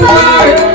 Lord.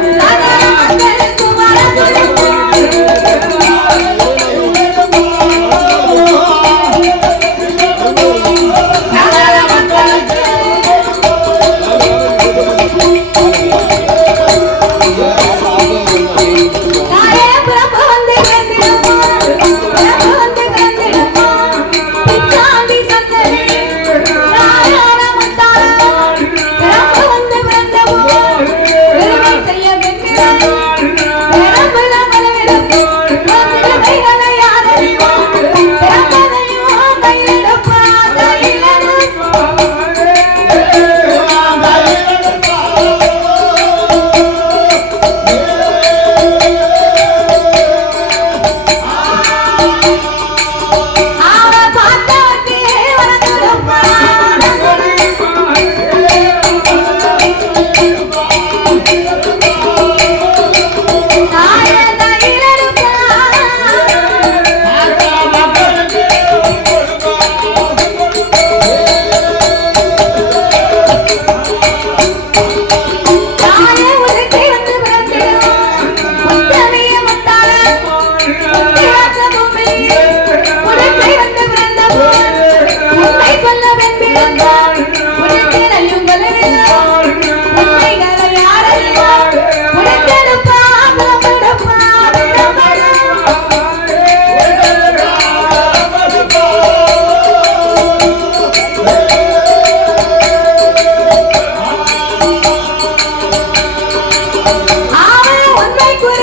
make way.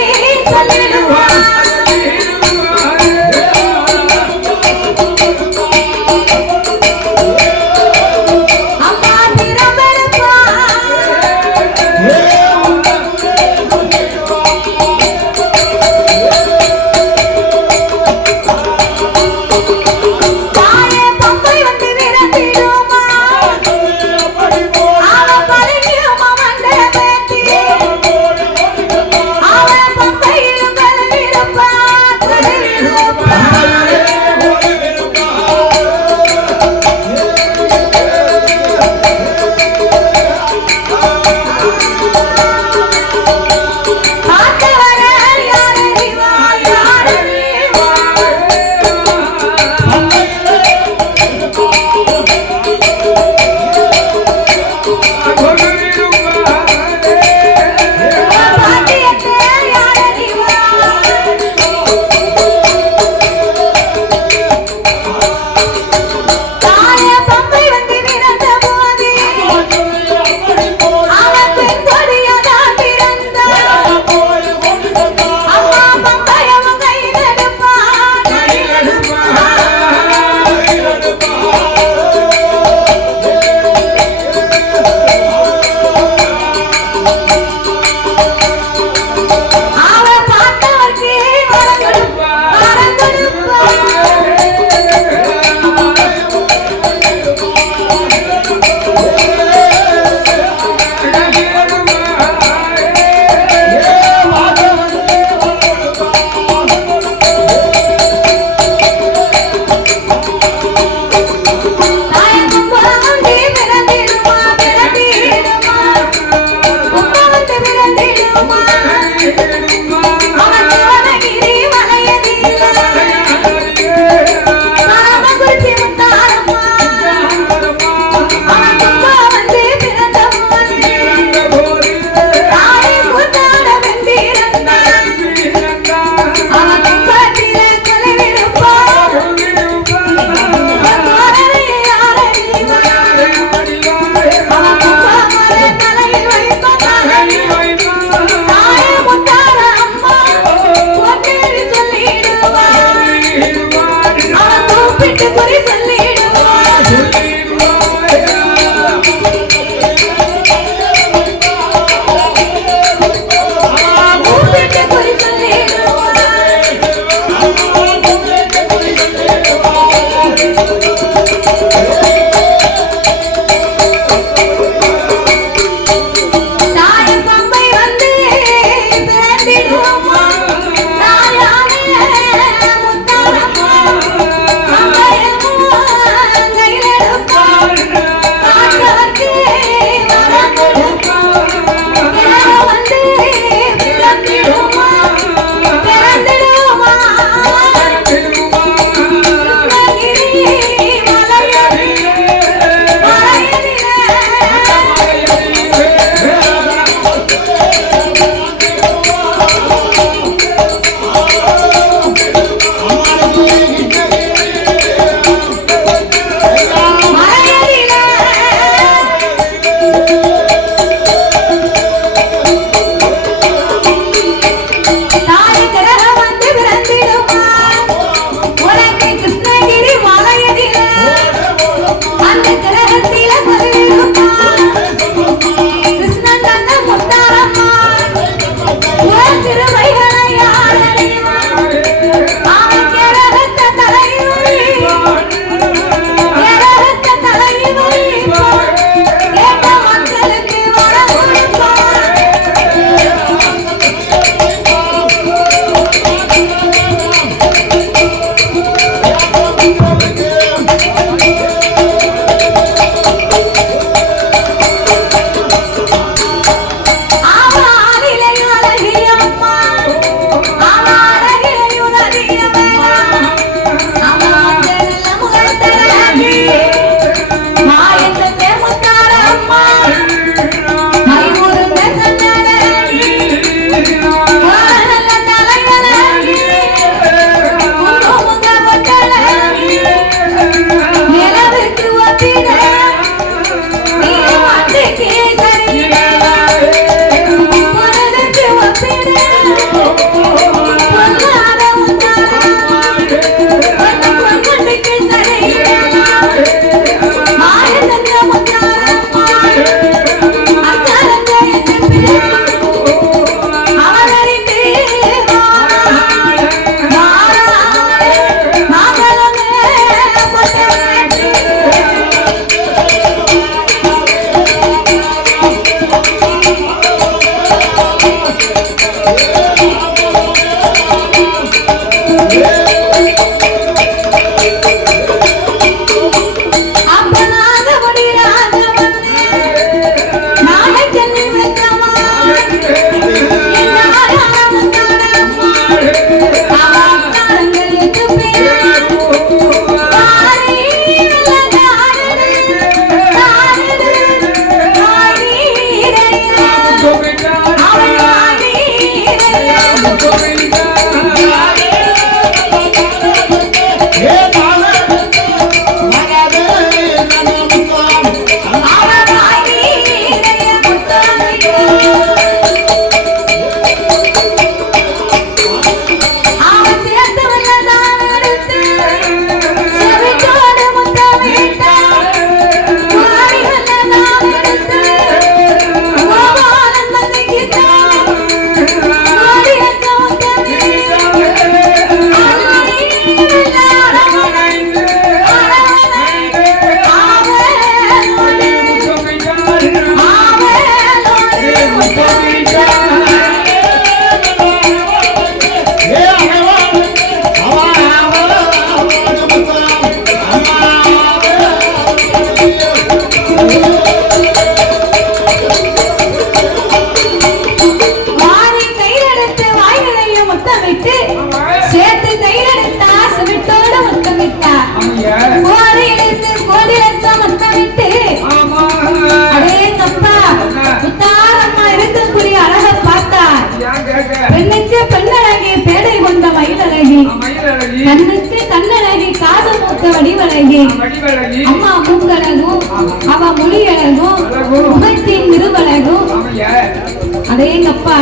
அடே கப்பா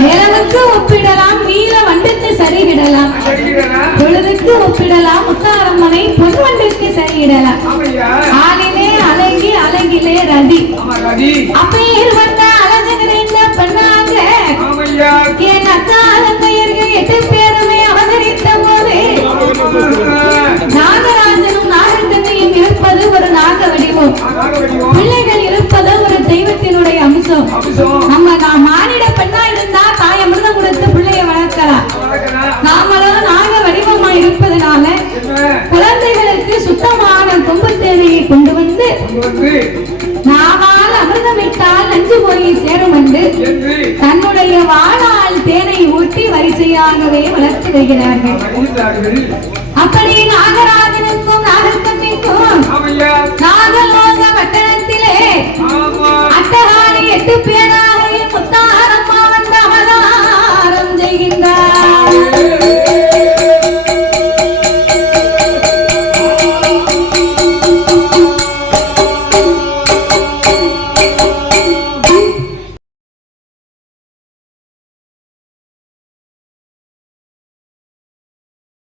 நிலவுக்கு ஒப்பிடலாம் நீல வண்டுக்கு சரிவிடலாம் பொழுதுக்கு ஒப்பிடலாம் முத்தாரம்மனை பொன்வண்டுக்கு சரியிடலாம். ஆளிலே அழகி அழகிலே ரதி. அப்பேர் நம்ம மானிட பெண்ணா இருந்தா தாய மிருதம் கொடுத்து பிள்ளைய வளர்க்கலாம். நாமளும் நாக வடிவமா இருப்பதனால குழந்தைகளுக்கு சுத்தமான கொம்பு தேவையை கொண்டு வந்து நாவால் அமிர்தமிட்டால் நஞ்சு போய் சேரும் என்று தன்னுடைய வாழால் தேனை ஊட்டி வரிசையாகவே வளர்த்து வருகிறார்கள். அப்படி நாகராஜனுக்கும் நாகக்கண்ணிக்கும் நாகலோக பட்டணத்திலே Este piedad.